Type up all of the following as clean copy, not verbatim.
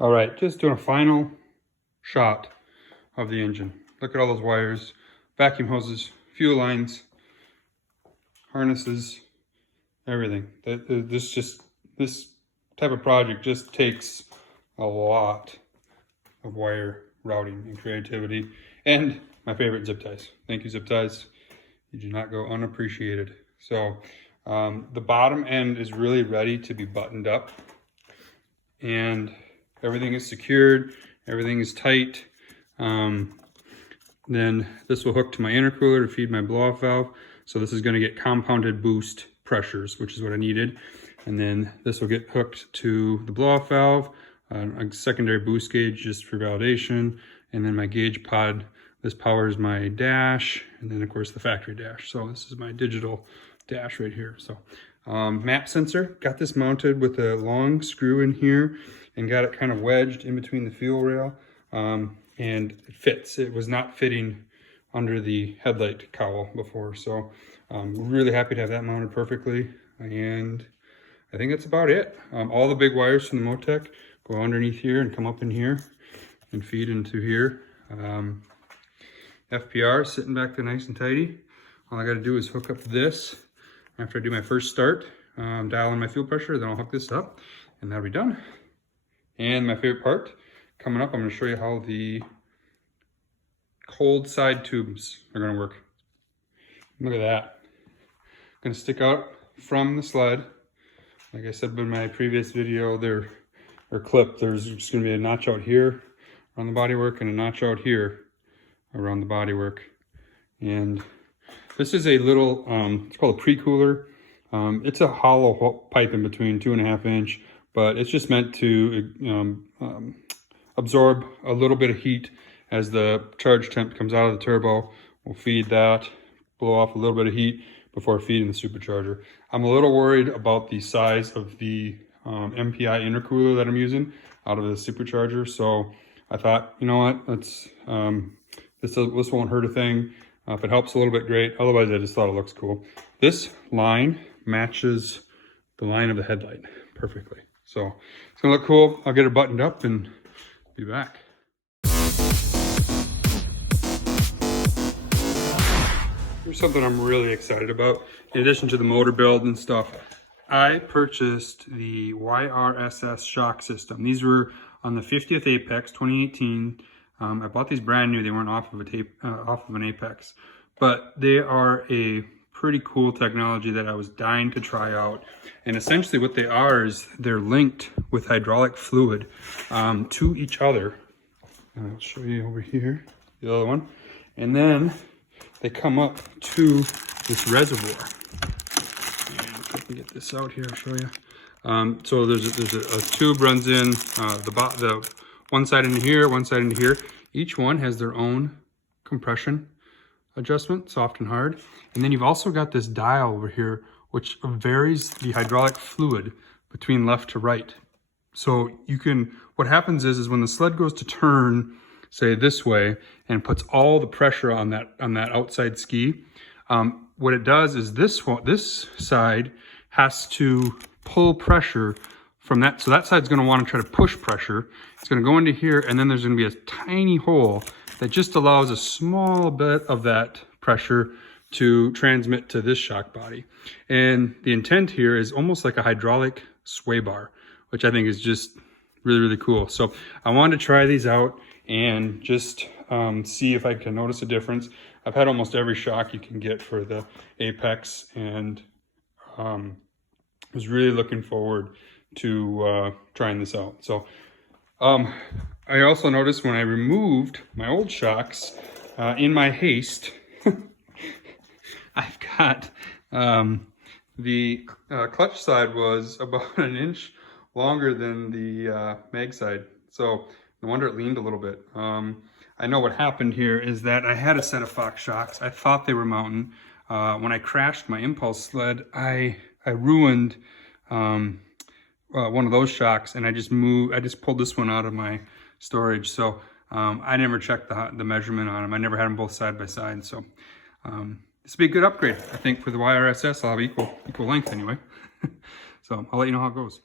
All right, just doing a final shot of the engine. Look at all those wires, vacuum hoses, fuel lines, harnesses, everything. This type of project just takes a lot of wire routing and creativity, and my favorite, zip ties. Thank you, zip ties. You do not go unappreciated. So the bottom end is really ready to be buttoned up, and everything is secured, everything is tight. Then this will hook to my intercooler to feed my blow-off valve. So this is going to get compounded boost pressures, which is what I needed. And then this will get hooked to the blow-off valve, a secondary boost gauge just for validation, and then my gauge pod. This powers my dash, and then of course the factory dash. So this is my digital dash right here. So map sensor, got this mounted with a long screw in here and got it kind of wedged in between the fuel rail, and it fits. It was not fitting under the headlight cowl before, so I'm really happy to have that mounted perfectly. And I think that's about it. All the big wires from the Motec go underneath here and come up in here and feed into here. FPR sitting back there nice and tidy. All I got to do is hook up this after I do my first start, dial in my fuel pressure, then I'll hook this up and that'll be done. And my favorite part coming up, I'm going to show you how the cold side tubes are going to work. Look at that. Going to stick out from the sled. Like I said in my previous video, they're clipped. There's just going to be a notch out here around the bodywork and a notch out here around the bodywork. And this is a little, it's called a pre-cooler. It's a hollow pipe in between, 2.5 inch, but it's just meant to absorb a little bit of heat as the charge temp comes out of the turbo. We'll feed that, blow off a little bit of heat before feeding the supercharger. I'm a little worried about the size of the MPI intercooler that I'm using out of the supercharger. So I thought, you know what, let's, this won't hurt a thing. If it helps a little bit, great. Otherwise, I just thought it looks cool. This line matches the line of the headlight perfectly. So it's gonna look cool. I'll get it buttoned up and be back. Here's something I'm really excited about. In addition to the motor build and stuff, I purchased the Yrss shock system. These were on the 50th Apex 2018. I bought these brand new. They weren't off of an Apex, but they are a pretty cool technology that I was dying to try out. And essentially what they are is they're linked with hydraulic fluid to each other. I'll show you over here, the other one. And then they come up to this reservoir. And if I can get this out here, I'll show you. So there's a tube runs in the one side into here, one side into here. Each one has their own compression adjustment, soft and hard. And then you've also got this dial over here, which varies the hydraulic fluid between left to right. So you can, what happens is when the sled goes to turn, say this way, and puts all the pressure on that outside ski, what it does is this side has to pull pressure from that. So that side's going to want to try to push pressure. It's going to go into here, and then there's going to be a tiny hole that just allows a small bit of that pressure to transmit to this shock body. And the intent here is almost like a hydraulic sway bar, which I think is just really, really cool. So I wanted to try these out and just see if I can notice a difference. I've had almost every shock you can get for the Apex, and was really looking forward to trying this out. So I also noticed when I removed my old shocks in my haste, I've got the clutch side was about 1 inch longer than the mag side. So no wonder it leaned a little bit. I know what happened here is that I had a set of Fox shocks. I thought they were mountain. When I crashed my impulse sled, I ruined one of those shocks, and I just pulled this one out of my storage. So I never checked the measurement on them. I never had them both side by side. So this will be a good upgrade, I think, for the Yrss. I'll have equal length anyway. So I'll let you know how it goes.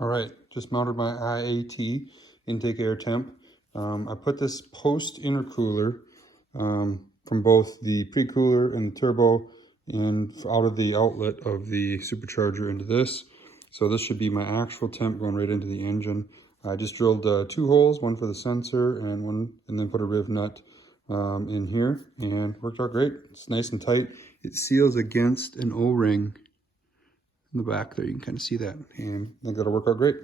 All right, just mounted my IAT Intake Air Temp. I put this post intercooler from both the pre-cooler and the turbo and out of the outlet of the supercharger into this. So this should be my actual temp going right into the engine. I just drilled 2 holes, one for the sensor and then put a riv nut in here, and worked out great. It's nice and tight. It seals against an O-ring in the back there. You can kind of see that, and I think that'll work out great.